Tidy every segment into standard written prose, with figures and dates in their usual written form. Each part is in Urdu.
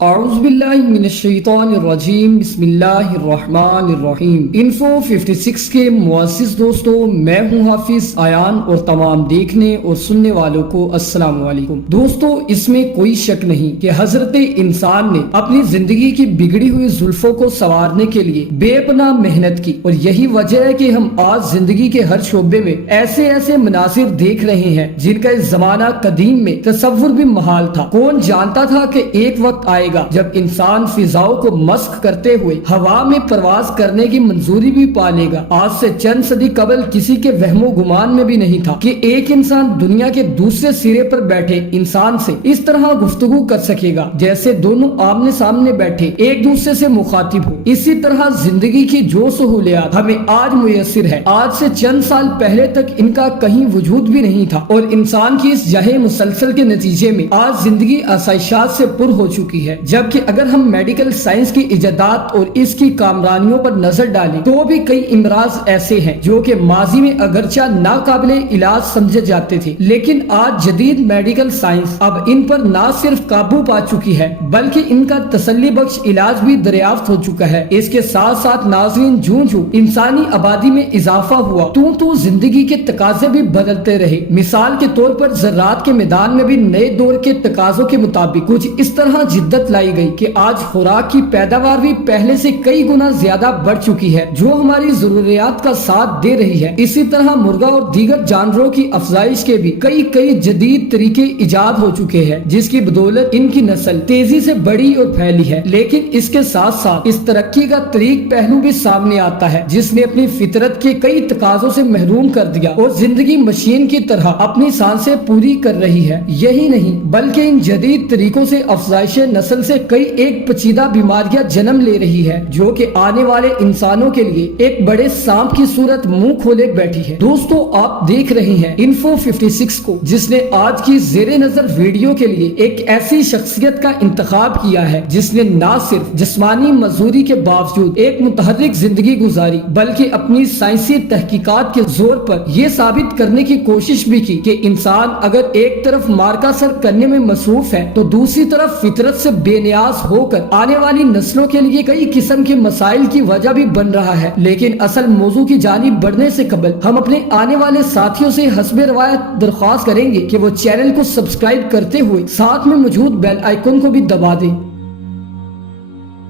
اعوذ باللہ من الشیطان الرجیم بسم اللہ الرحمن الرحیم۔ انفو 56 کے معزز دوستو، میں ہوں حافظ ایان اور تمام دیکھنے اور سننے والوں کو السلام علیکم۔ دوستو، اس میں کوئی شک نہیں کہ حضرت انسان نے اپنی زندگی کی بگڑی ہوئی زلفوں کو سنوارنے کے لیے بے پناہ محنت کی، اور یہی وجہ ہے کہ ہم آج زندگی کے ہر شعبے میں ایسے مناظر دیکھ رہے ہیں جن کا اس زمانہ قدیم میں تصور بھی محال تھا۔ کون جانتا تھا کہ ایک وقت آئے گا جب انسان فضاؤں کو مسخ کرتے ہوئے ہوا میں پرواز کرنے کی منظوری بھی پالے گا۔ آج سے چند صدی قبل کسی کے وہم و گمان میں بھی نہیں تھا کہ ایک انسان دنیا کے دوسرے سرے پر بیٹھے انسان سے اس طرح گفتگو کر سکے گا جیسے دونوں آمنے سامنے بیٹھے ایک دوسرے سے مخاطب ہو۔ اسی طرح زندگی کی جو سہولیات ہمیں آج میسر ہے، آج سے چند سال پہلے تک ان کا کہیں وجود بھی نہیں تھا، اور انسان کی اس جہے مسلسل کے نتیجے میں آج زندگی آسائشات سے پر ہو چکی ہے۔ جبکہ اگر ہم میڈیکل سائنس کی ایجادات اور اس کی کامرانیوں پر نظر ڈالیں تو بھی کئی امراض ایسے ہیں جو کہ ماضی میں اگرچہ ناقابل علاج سمجھے جاتے تھے، لیکن آج جدید میڈیکل سائنس اب ان پر نہ صرف قابو پا چکی ہے بلکہ ان کا تسلی بخش علاج بھی دریافت ہو چکا ہے۔ اس کے ساتھ ساتھ ناظرین، جوں انسانی آبادی میں اضافہ ہوا تو زندگی کے تقاضے بھی بدلتے رہے۔ مثال کے طور پر زراعت کے میدان میں بھی نئے دور کے تقاضوں کے مطابق کچھ اس طرح جدت لائی گئی کہ آج خوراک کی پیداوار بھی پہلے سے کئی گنا زیادہ بڑھ چکی ہے جو ہماری ضروریات کا ساتھ دے رہی ہے۔ اسی طرح مرغا اور دیگر جانوروں کی افزائش کے بھی کئی جدید طریقے ایجاد ہو چکے ہیں جس کی بدولت ان کی نسل تیزی سے بڑی اور پھیلی ہے۔ لیکن اس کے ساتھ ساتھ اس ترقی کا طریق پہلو بھی سامنے آتا ہے جس نے اپنی فطرت کے کئی تقاضوں سے محروم کر دیا اور زندگی مشین کی طرح اپنی سانسیں پوری کر رہی ہے۔ یہی نہیں بلکہ ان جدید طریقوں سے افزائش نسل سے کئی ایک پیچیدہ بیماریاں جنم لے رہی ہے جو کہ آنے والے انسانوں کے لیے ایک بڑے سانپ کی صورت منہ کھولے بیٹھی ہے۔ دوستو، آپ دیکھ رہے ہیں انفو 56 کو، جس نے آج کی زیر نظر ویڈیو کے لیے ایک ایسی شخصیت کا انتخاب کیا ہے جس نے نہ صرف جسمانی مزدوری کے باوجود ایک متحرک زندگی گزاری بلکہ اپنی سائنسی تحقیقات کے زور پر یہ ثابت کرنے کی کوشش بھی کی کہ انسان اگر ایک طرف مارکا سر کرنے میں مصروف ہے تو دوسری طرف فطرت سے بے نیاز ہو کر آنے والی نسلوں کے لیے کئی قسم کے مسائل کی وجہ بھی بن رہا ہے۔ لیکن اصل موضوع کی جانب بڑھنے سے قبل ہم اپنے آنے والے ساتھیوں سے حسب روایت درخواست کریں گے کہ وہ چینل کو سبسکرائب کرتے ہوئے ساتھ میں موجود بیل آئیکن کو بھی دبا دیں۔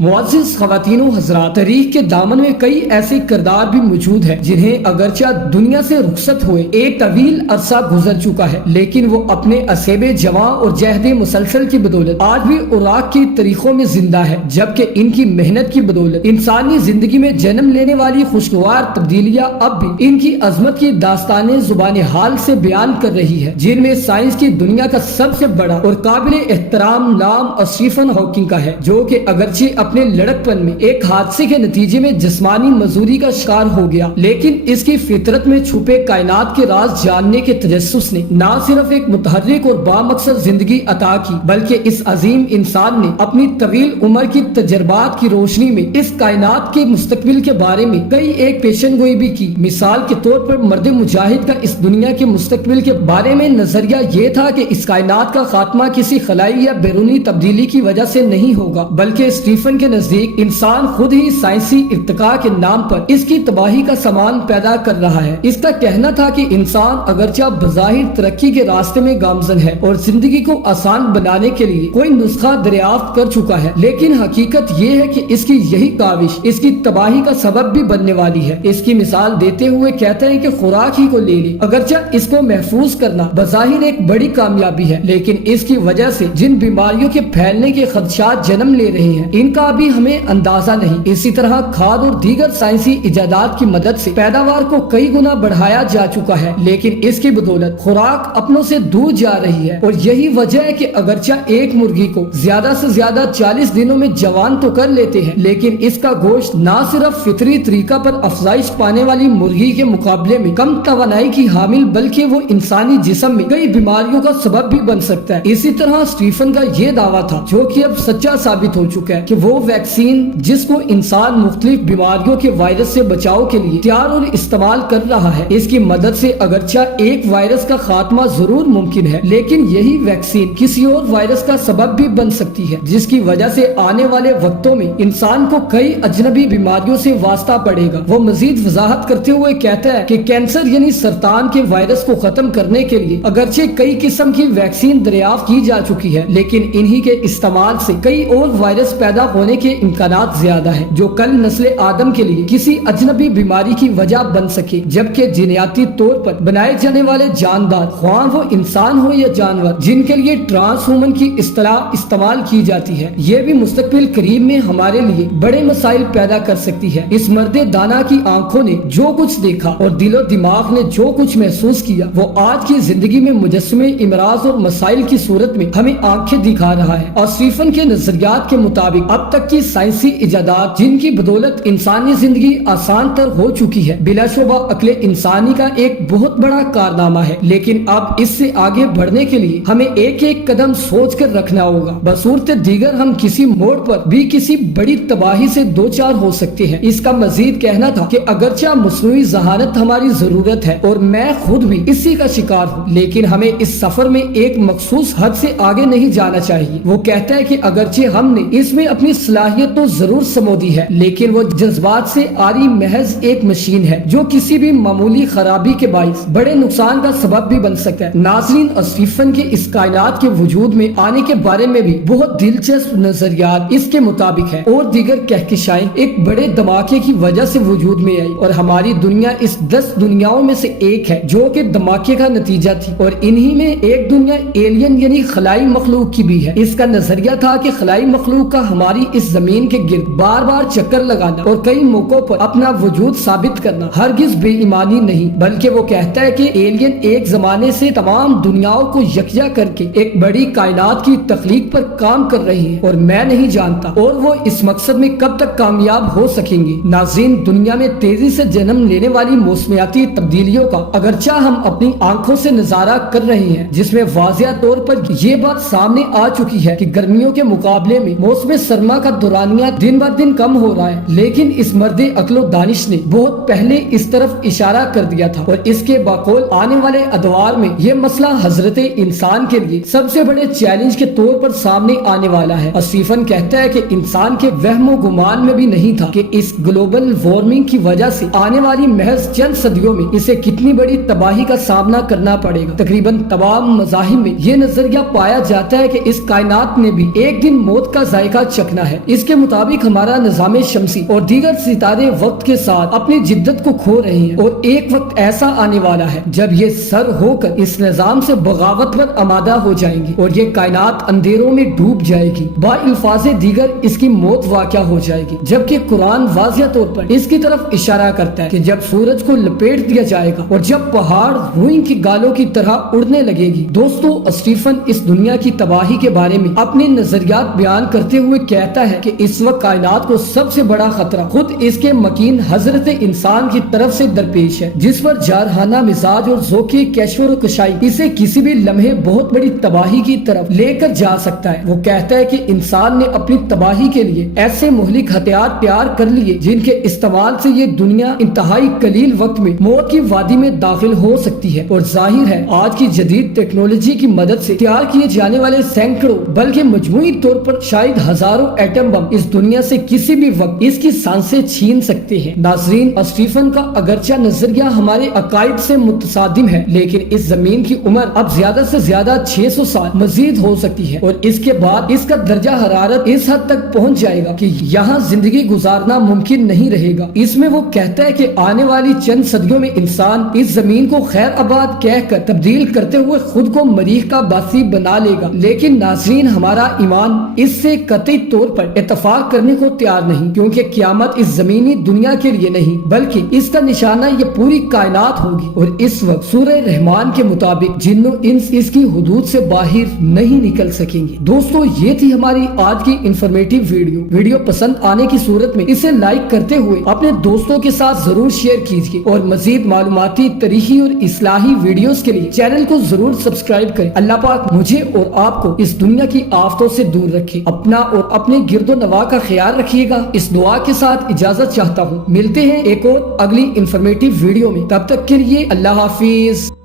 معزز خواتین و حضرات، تاریخ کے دامن میں کئی ایسے کردار بھی موجود ہیں جنہیں اگرچہ دنیا سے رخصت ہوئے ایک طویل عرصہ گزر چکا ہے لیکن وہ اپنے اسیب جواں اور جہد مسلسل کی بدولت آج بھی عراق کی تاریخوں میں زندہ ہے، جبکہ ان کی محنت کی بدولت انسانی زندگی میں جنم لینے والی خوشگوار تبدیلیاں اب بھی ان کی عظمت کی داستانیں زبان حال سے بیان کر رہی ہے، جن میں سائنس کی دنیا کا سب سے بڑا اور قابل احترام نام اسٹیفن ہاکنگ کا ہے، جو کہ اگرچہ اپنے لڑکپن میں ایک حادثے کے نتیجے میں جسمانی مزدوری کا شکار ہو گیا، لیکن اس کی فطرت میں چھپے کائنات کے راز جاننے کے تجسس نے نہ صرف ایک متحرک اور بامقصد زندگی عطا کی بلکہ اس عظیم انسان نے اپنی طویل عمر کی تجربات کی روشنی میں اس کائنات کے مستقبل کے بارے میں کئی ایک پیشن گوئی بھی کی۔ مثال کے طور پر مرد مجاہد کا اس دنیا کے مستقبل کے بارے میں نظریہ یہ تھا کہ اس کائنات کا خاتمہ کسی خلائی یا بیرونی تبدیلی کی وجہ سے نہیں ہوگا بلکہ اسٹیفن کے نزدیک انسان خود ہی سائنسی ارتقاء کے نام پر اس کی تباہی کا سامان پیدا کر رہا ہے۔ اس کا کہنا تھا کہ انسان اگرچہ بظاہر ترقی کے راستے میں گامزن ہے اور زندگی کو آسان بنانے کے لیے کوئی نسخہ دریافت کر چکا ہے، لیکن حقیقت یہ ہے کہ اس کی یہی کاوش اس کی تباہی کا سبب بھی بننے والی ہے۔ اس کی مثال دیتے ہوئے کہتے ہیں کہ خوراک ہی کو لے لے، اگرچہ اس کو محفوظ کرنا بظاہر ایک بڑی کامیابی ہے لیکن اس کی وجہ سے جن بیماریوں کے پھیلنے کے خدشات جنم لے رہے ہیں ان کا بھی ہمیں اندازہ نہیں۔ اسی طرح کھاد اور دیگر سائنسی ایجادات کی مدد سے پیداوار کو کئی گنا بڑھایا جا چکا ہے لیکن اس کی بدولت خوراک اپنوں سے دور جا رہی ہے، اور یہی وجہ ہے کہ اگرچہ ایک مرغی کو زیادہ سے زیادہ 40 دنوں میں جوان تو کر لیتے ہیں لیکن اس کا گوشت نہ صرف فطری طریقہ پر افزائش پانے والی مرغی کے مقابلے میں کم توانائی کی حامل بلکہ وہ انسانی جسم میں کئی بیماریوں کا سبب بھی بن سکتا ہے۔ اسی طرح اسٹیفن کا یہ دعویٰ تھا جو کہ اب سچا ثابت ہو چکا ہے کہ وہ وہ ویکسین جس کو انسان مختلف بیماریوں کے وائرس سے بچاؤ کے لیے تیار اور استعمال کر رہا ہے، اس کی مدد سے اگرچہ ایک وائرس کا خاتمہ ضرور ممکن ہے، لیکن یہی ویکسین کسی اور وائرس کا سبب بھی بن سکتی ہے، جس کی وجہ سے آنے والے وقتوں میں انسان کو کئی اجنبی بیماریوں سے واسطہ پڑے گا۔ وہ مزید وضاحت کرتے ہوئے کہتا ہے کہ کینسر یعنی سرطان کے وائرس کو ختم کرنے کے لیے اگرچہ کئی قسم کی ویکسین دریافت کی جا چکی ہے، لیکن انہی کے استعمال سے کئی اور وائرس پیدا ہونے کے امکانات زیادہ ہیں جو کل نسل آدم کے لیے کسی اجنبی بیماری کی وجہ بن سکے، جبکہ جینیاتی طور پر بنائے جانے والے جاندار، خواہ وہ انسان ہو یا جانور، جن کے لیے ٹرانس ہیومن کی اصطلاح استعمال کی جاتی ہے، یہ بھی مستقبل قریب میں ہمارے لیے بڑے مسائل پیدا کر سکتی ہے۔ اس مرد دانا کی آنکھوں نے جو کچھ دیکھا اور دل و دماغ نے جو کچھ محسوس کیا، وہ آج کی زندگی میں مجسمے امراض اور مسائل کی صورت میں ہمیں آنکھیں دکھا رہا ہے۔ اور اسٹیفن کے نظریات کے مطابق اب تک کی سائنسی ایجادات جن کی بدولت انسانی زندگی آسان تر ہو چکی ہے، بلا شبہ عقل انسانی کا ایک بہت بڑا کارنامہ ہے، لیکن اب اس سے آگے بڑھنے کے لیے ہمیں ایک ایک قدم سوچ کر رکھنا ہوگا۔ بصورت دیگر ہم کسی موڑ پر بھی کسی بڑی تباہی سے دوچار ہو سکتے ہیں۔ اس کا مزید کہنا تھا کہ اگرچہ مصنوعی ذہانت ہماری ضرورت ہے اور میں خود بھی اسی کا شکار ہوں، لیکن ہمیں اس سفر میں ایک مخصوص حد سے آگے نہیں جانا چاہیے۔ وہ کہتا ہے کہ اگرچہ ہم نے اس میں اپنی صلاحیت تو ضرور سمو دی ہے، لیکن وہ جذبات سے آری محض ایک مشین ہے جو کسی بھی معمولی خرابی کے باعث بڑے نقصان کا سبب بھی بن سکتا ہے۔ ناظرین، اسٹیفن کے اس کائنات کے وجود میں آنے کے بارے میں بھی بہت دلچسپ نظریات اس کے مطابق ہے، اور دیگر کہکشائیں ایک بڑے دھماکے کی وجہ سے وجود میں آئی، اور ہماری دنیا اس 10 دنیاؤں میں سے ایک ہے جو کہ دھماکے کا نتیجہ تھی، اور انہی میں ایک دنیا ایلین یعنی خلائی مخلوق کی بھی ہے۔ اس کا نظریہ تھا کہ خلائی مخلوق کا ہماری اس زمین کے گرد بار بار چکر لگانا اور کئی موقعوں پر اپنا وجود ثابت کرنا ہرگز بے ایمانی نہیں، بلکہ وہ کہتا ہے کہ ایلین ایک زمانے سے تمام دنیاؤں کو یکجا کر کے ایک بڑی کائنات کی تخلیق پر کام کر رہی ہیں، اور میں نہیں جانتا اور وہ اس مقصد میں کب تک کامیاب ہو سکیں گے۔ ناظرین، دنیا میں تیزی سے جنم لینے والی موسمیاتی تبدیلیوں کا اگرچہ ہم اپنی آنکھوں سے نظارہ کر رہے ہیں، جس میں واضح طور پر یہ بات سامنے آ چکی ہے کہ گرمیوں کے مقابلے میں موسم سرما کا دورانیہ دن بہ دن کم ہو رہا ہے، لیکن اس مرد عقل و دانش نے بہت پہلے اس طرف اشارہ کر دیا تھا، اور اس کے بقول آنے والے ادوار میں یہ مسئلہ حضرت انسان کے لیے سب سے بڑے چیلنج کے طور پر سامنے آنے والا ہے۔ اسٹیفن کہتا ہے کہ انسان کے وہم و گمان میں بھی نہیں تھا کہ اس گلوبل وارمنگ کی وجہ سے آنے والی محض چند صدیوں میں اسے کتنی بڑی تباہی کا سامنا کرنا پڑے گا۔ تقریباً تمام مذاہب میں یہ نظریہ پایا جاتا ہے کہ اس کائنات نے بھی ایک دن موت کا ذائقہ چکھنا ہے۔ اس کے مطابق ہمارا نظام شمسی اور دیگر ستارے وقت کے ساتھ اپنی جدت کو کھو رہے ہیں، اور ایک وقت ایسا آنے والا ہے جب یہ سر ہو کر اس نظام سے بغاوت پر آمادہ ہو جائیں گے، اور یہ کائنات اندھیروں میں ڈوب جائے گی۔ با الفاظ دیگر اس کی موت واقع ہو جائے گی، جبکہ قرآن واضح طور پر اس کی طرف اشارہ کرتا ہے کہ جب سورج کو لپیٹ دیا جائے گا اور جب پہاڑ روئی کی گالوں کی طرح اڑنے لگے گی۔ دوستو، اسٹیفن اس دنیا کی تباہی کے بارے میں اپنے نظریات بیان کرتے ہوئے کہتا ہے کہ اس وقت کائنات کو سب سے بڑا خطرہ خود اس کے مکین حضرت انسان کی طرف سے درپیش ہے، جس پر جارحانہ مزاج اور ذوق کشور و کشائی اسے کسی بھی لمحے بہت بڑی تباہی کی طرف لے کر جا سکتا ہے۔ وہ کہتا ہے کہ انسان نے اپنی تباہی کے لیے ایسے مہلک ہتھیار تیار کر لیے جن کے استعمال سے یہ دنیا انتہائی قلیل وقت میں موت کی وادی میں داخل ہو سکتی ہے، اور ظاہر ہے آج کی جدید ٹیکنالوجی کی مدد سے تیار کیے جانے والے سینکڑوں بلکہ مجموعی طور پر شاید ہزاروں ایٹم بم اس دنیا سے کسی بھی وقت اس کی سانسیں چھین سکتے ہیں۔ ناظرین، اسٹیفن کا اگرچہ نظریہ ہمارے عقائد سے متصادم ہے، لیکن اس زمین کی عمر اب زیادہ سے زیادہ 600 سال مزید ہو سکتی ہے، اور اس کے بعد اس کا درجہ حرارت اس حد تک پہنچ جائے گا کہ یہاں زندگی گزارنا ممکن نہیں رہے گا۔ اس میں وہ کہتا ہے کہ آنے والی چند صدیوں میں انسان اس زمین کو خیر آباد کہہ کر تبدیل کرتے ہوئے خود کو مریخ کا باسی بنا لے گا، لیکن ناظرین، ہمارا ایمان اس سے قطعی طور پر اتفاق کرنے کو تیار نہیں، کیونکہ قیامت اس زمینی دنیا کے لیے نہیں بلکہ اس کا نشانہ یہ پوری کائنات ہوگی، اور اس وقت سورہ رحمان کے مطابق جن و انس اس کی حدود سے باہر نہیں نکل سکیں گے۔ دوستو، یہ تھی ہماری آج کی انفارمیٹیو ویڈیو پسند آنے کی صورت میں اسے لائک کرتے ہوئے اپنے دوستوں کے ساتھ ضرور شیئر کیجیے، اور مزید معلوماتی، تاریخی اور اصلاحی ویڈیوز کے لیے چینل کو ضرور سبسکرائب کریں۔ اللہ پاک مجھے اور آپ کو اس دنیا کی آفتوں سے دور رکھے، اپنا اور اپنے اپنے گرد و نواح کا خیال رکھیے گا۔ اس دعا کے ساتھ اجازت چاہتا ہوں، ملتے ہیں ایک اور اگلی انفارمیٹیو ویڈیو میں، تب تک کے لیے اللہ حافظ۔